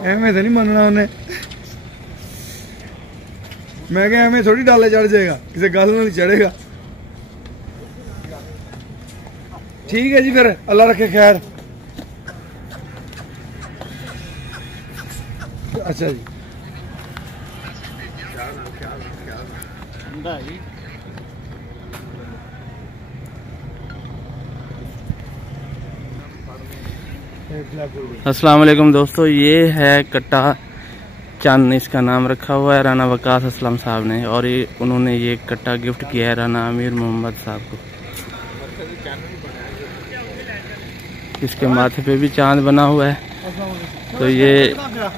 एवें तो नहीं मनना उन्हें। मैं क्या एवें थोड़ी डाले चढ़ जाएगा, किसी गल नहीं चढ़ेगा। ठीक है जी, फिर अल्लाह रखे खैर। अच्छा जी, अस्सलाम वालेकुम दोस्तों, ये है कट्टा चंद, इसका नाम रखा हुआ है राना वकास असलम साहब ने, और ये उन्होंने ये कट्टा गिफ्ट किया है राना अमीर मोहम्मद साहब को। इसके माथे पे भी चांद बना हुआ है। तो ये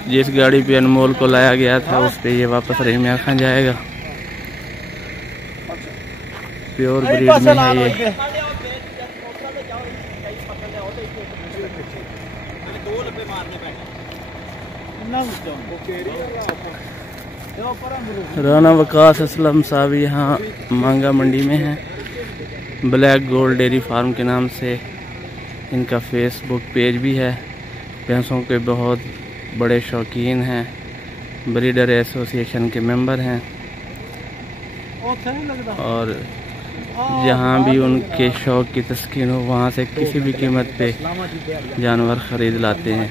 जिस गाड़ी पे अनमोल को लाया गया था उस पे ये वापस रहीमिया खान जाएगा। प्योर ब्रीड में है ये। राना वकास असलम साहब यहाँ मांगा मंडी में हैं। ब्लैक गोल्ड डेयरी फार्म के नाम से इनका फेसबुक पेज भी है। भैंसों के बहुत बड़े शौकीन हैं, ब्रीडर एसोसिएशन के मेंबर हैं, और जहाँ भी उनके शौक की तस्कीन हो वहाँ से किसी भी कीमत पे जानवर ख़रीद लाते हैं।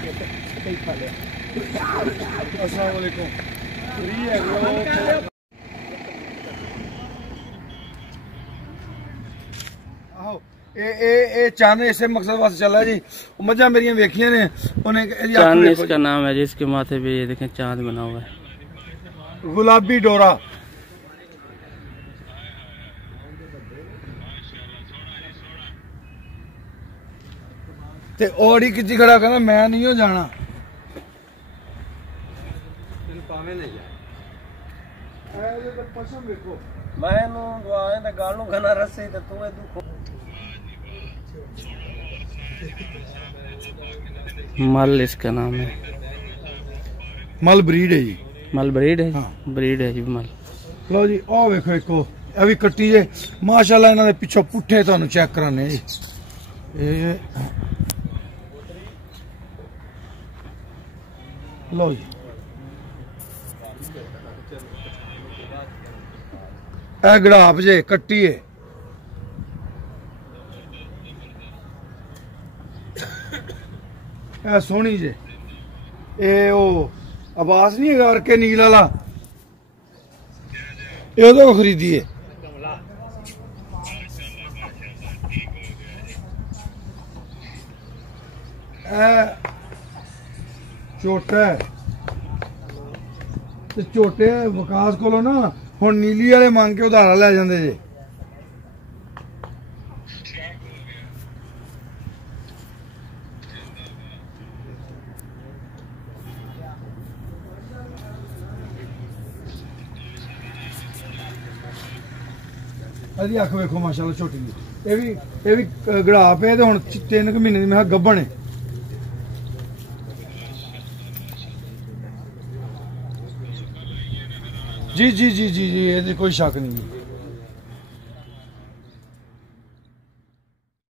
चंद इसे मकसद वास्ते चला जी, मझा मेरिया वेखिया ने उन्हें चांद इसका नाम है जिसके माथे पे ये देखें चांद बना हुआ है। गुलाबी डोरा ते ओड़ी किती खड़ा कहना मैं नहीं हो जाना। मल इसका नाम है। मल ब्रीड है जी। मल ब्रीड है। हाँ। ब्रीड है जी मल। लो जी आ वेखो एक अभी कट्टी जे माशाल्लाह इन्होंने पिछों पुट्ठे तुहानू चेक कराने जी। लो जी गड़ाप जे कट्टी है। सोहनी जे ए ओ आवास नहीं है अर्के नील वाला, ये तो खरीदी है। झोटा ते झोटे विकास को ना हुण नीली वाले मंग के उधारा लै जांदे जे। अभी अख वेखो माशाल्लाह छोटी जी, ये भी गड़ाप है, हुण 3 महीने की मैं गब्बन है। जी जी जी जी जी, ये कोई शक नहीं।